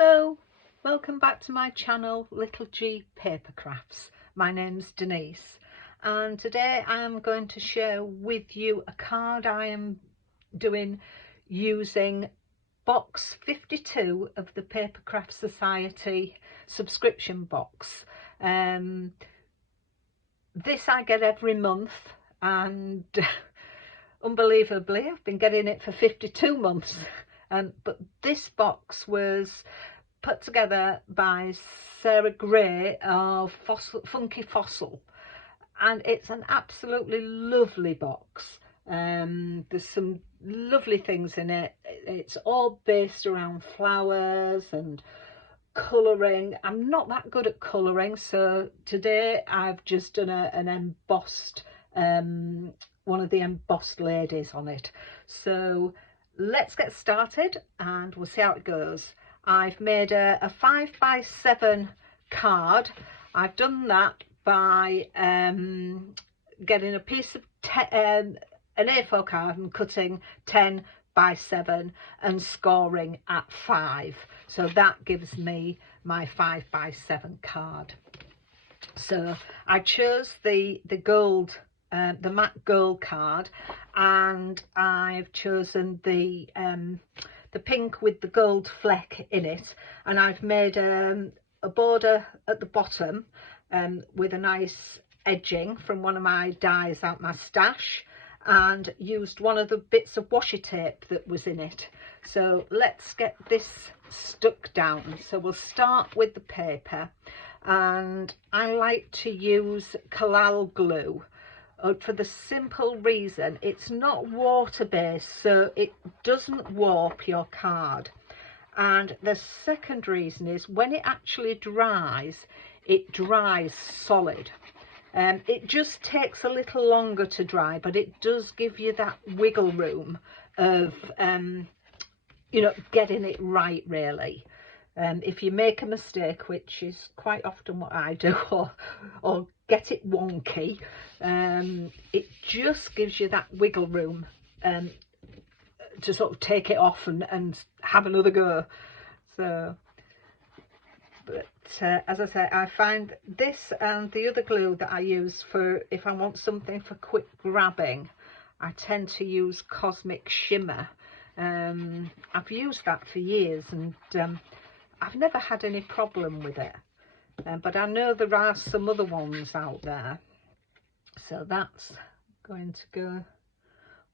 Hello, welcome back to my channel Little G Papercrafts. My name's Denise and today I am going to share with you a card I am doing using box 52 of the Papercraft Society subscription box. This I get every month and unbelievably I've been getting it for 52 months. But this box was put together by Sarah Gray of Funky Fossil, and it's an absolutely lovely box. There's some lovely things in it. It's all based around flowers and colouring. I'm not that good at colouring, so today I've just done an embossed, one of the embossed ladies on it. So let's get started and we'll see how it goes. I've made a 5x7 card. I've done that by getting a piece of an A4 card and cutting 10x7 and scoring at 5. So that gives me my 5x7 card. So I chose the gold, the matte gold card, and I've chosen the pink with the gold fleck in it, and I've made a border at the bottom with a nice edging from one of my dies out my stash, and used one of the bits of washi tape that was in it. So let's get this stuck down. So we'll start with the paper, and I like to use Collal glue for the simple reason it's not water based, so it doesn't warp your card. And the second reason is when it actually dries, it dries solid. It just takes a little longer to dry, but it does give you that wiggle room of you know, getting it right really. If you make a mistake, which is quite often what I do, or get it wonky, it just gives you that wiggle room to sort of take it off and have another go. So, but as I say, I find this and the other glue that I use for if I want something for quick grabbing, I tend to use Cosmic Shimmer. I've used that for years and I've never had any problem with it, but I know there are some other ones out there. So that's going to go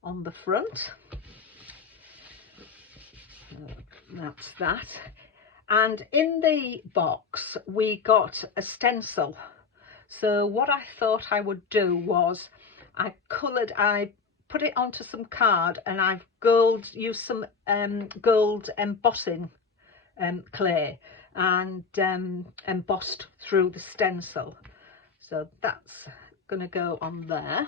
on the front. That's that. And in the box we got a stencil. So what I thought I would do was I put it onto some card, and I've used some gold embossing clay and embossed through the stencil. So that's going to go on there.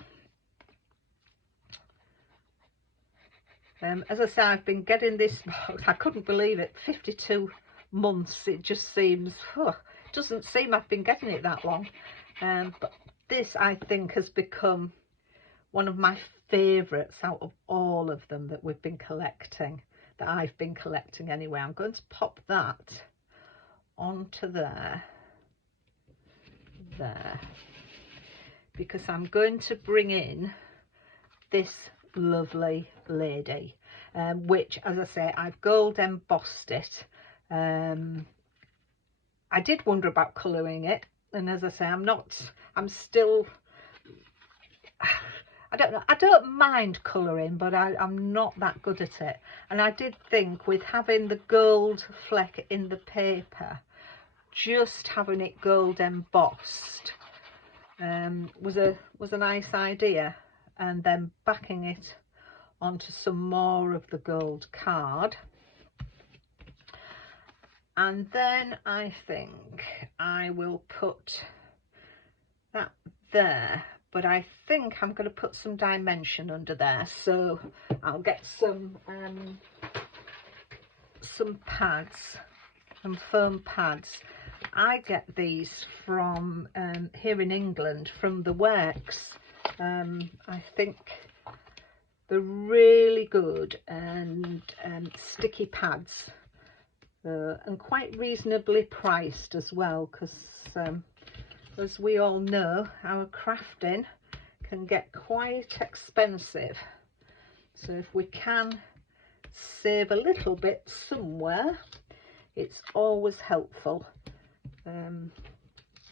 As I say, I've been getting this box, I couldn't believe it, 52 months. It just seems, doesn't seem I've been getting it that long. But this I think has become one of my favourites out of all of them that we've been collecting, that I've been collecting anyway. I'm going to pop that onto there, because I'm going to bring in this lovely lady, which, as I say, I've gold embossed it. I did wonder about colouring it, and as I say, I'm still, I don't know, I don't mind colouring, but I'm not that good at it. And I did think with having the gold fleck in the paper, just having it gold embossed was a nice idea, and then backing it onto some more of the gold card. And then I think I will put that there, but I think I'm going to put some dimension under there. So I'll get some pads, some foam pads. I get these from here in England from the Works. I think they're really good and sticky pads. And quite reasonably priced as well, because as we all know, our crafting can get quite expensive. So if we can save a little bit somewhere, it's always helpful. And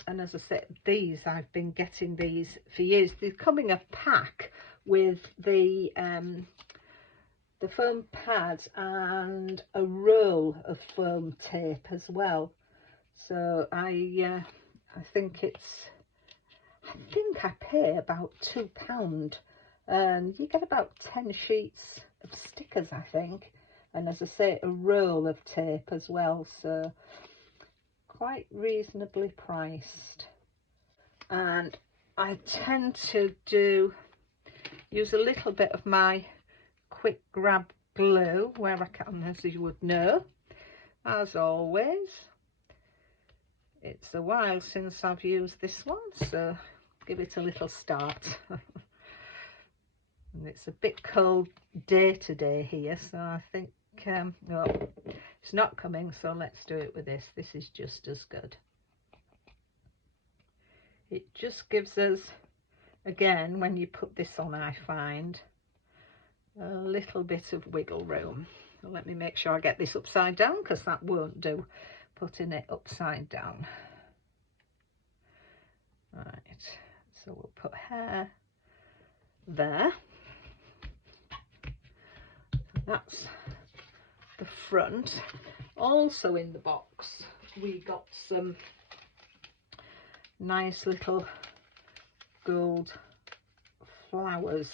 as I said, these, I've been getting these for years. They're coming a pack with the foam pads and a roll of foam tape as well. So I think I pay about £2, and you get about 10 sheets of stickers, I think, and as I say, a roll of tape as well, so quite reasonably priced. And I tend to use a little bit of my quick grab glue where I can, as you would know. As always, it's a while since I've used this one, so give it a little start. And it's a bit cold day today here, so I think no, it's not coming, so let's do it with this. This is just as good. It just gives us, again, when you put this on, I find a little bit of wiggle room. So let me make sure I get this upside down, because that won't do, putting it upside down. Right, so we'll put hair there. That's the front. Also in the box we got some nice little gold flowers,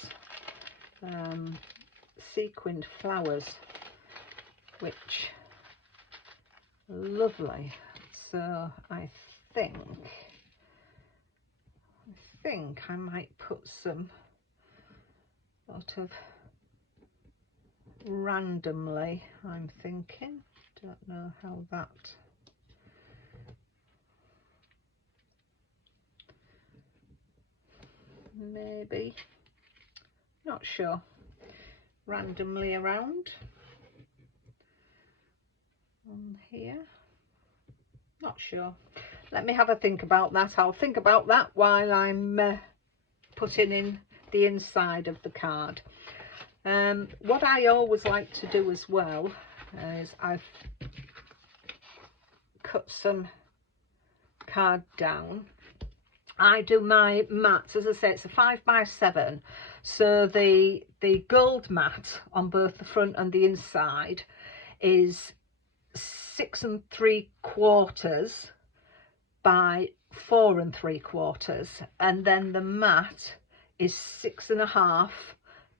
sequined flowers, which are lovely. So I think I might put some sort of randomly, I'm thinking, don't know how that, maybe, not sure, randomly around on here, not sure. Let me have a think about that. I'll think about that while I'm putting in the inside of the card. What I always like to do as well is I've cut some card down. I do my mats, as I say, it's a 5x7, so the gold mat on both the front and the inside is 6 3/4 by 4 3/4, and then the mat is 6.5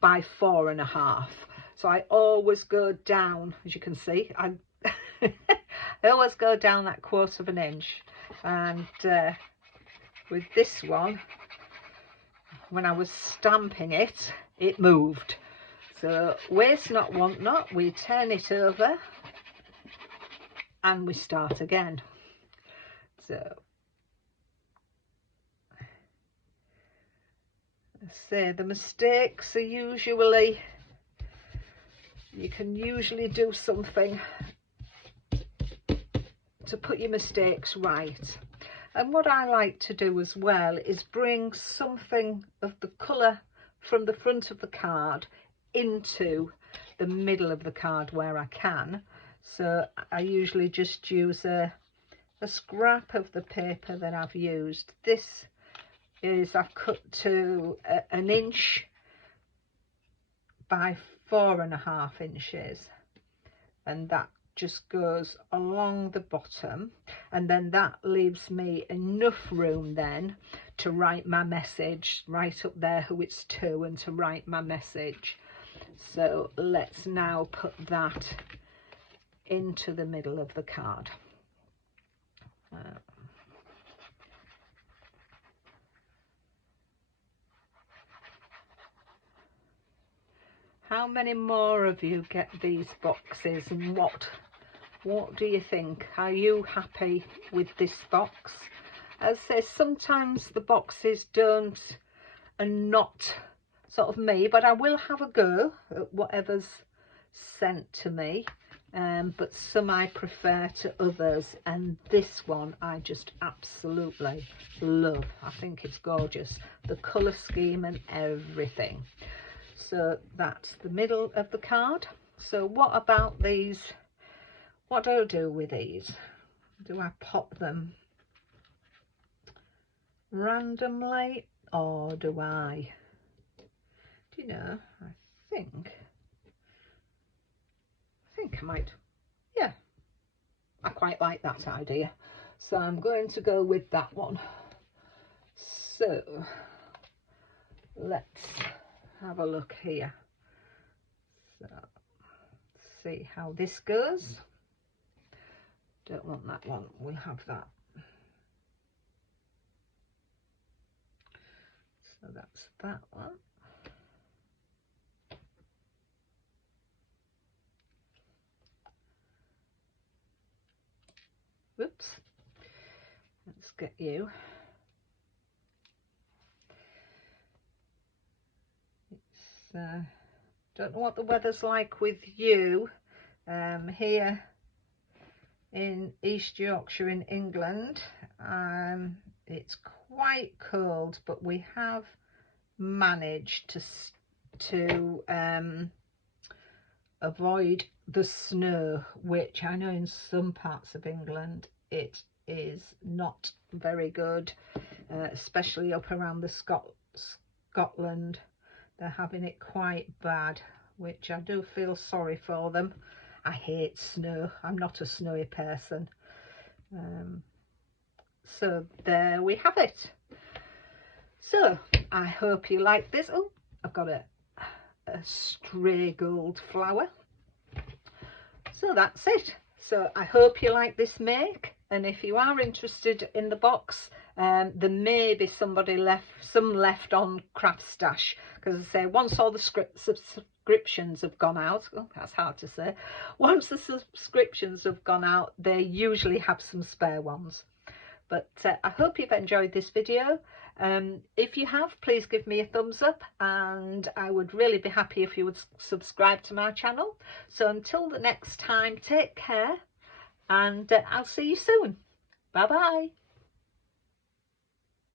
by 4.5. So I always go down, as you can see, I always go down that 1/4 inch. And with this one, when I was stamping it, it moved. So waste not, want not, we turn it over and we start again. So I say the mistakes are usually, you can usually do something to put your mistakes right. And what I like to do as well is bring something of the colour from the front of the card into the middle of the card where I can. So I usually just use a scrap of the paper that I've used. This is, I've cut to 1 inch by 4.5 inches, and that just goes along the bottom, and then that leaves me enough room then to write my message right up there, who it's to, and to write my message. So let's now put that into the middle of the card. How many more of you get these boxes, and what do you think? Are you happy with this box? As I say, sometimes the boxes are not sort of me, but I will have a go at whatever's sent to me. but some I prefer to others, and this one I just absolutely love. I think it's gorgeous, the colour scheme and everything. So that's the middle of the card. So what about these? What do I do with these? Do I pop them randomly, or do I, do you know, I think I might, yeah, I quite like that idea, so I'm going to go with that one. So let's have a look here. So see how this goes. Don't want that one, we'll have that. So that's that one. Whoops. Let's get you. It's don't know what the weather's like with you. Here in East Yorkshire in England, it's quite cold, but we have managed to avoid the snow, which I know in some parts of England it is not very good, especially up around the Scotland. They're having it quite bad, which I do feel sorry for them. I hate snow. I'm not a snowy person. So there we have it. So I hope you like this. Oh, I've got a stray gold flower. So that's it. So I hope you like this make, and if you are interested in the box, there may be some left on Craft Stash, because I say once all the subscriptions have gone out, oh, that's hard to say, once the subscriptions have gone out, they usually have some spare ones. But I hope you've enjoyed this video. If you have, please give me a thumbs up, and I would really be happy if you would subscribe to my channel. So until the next time, take care, and I'll see you soon. Bye bye.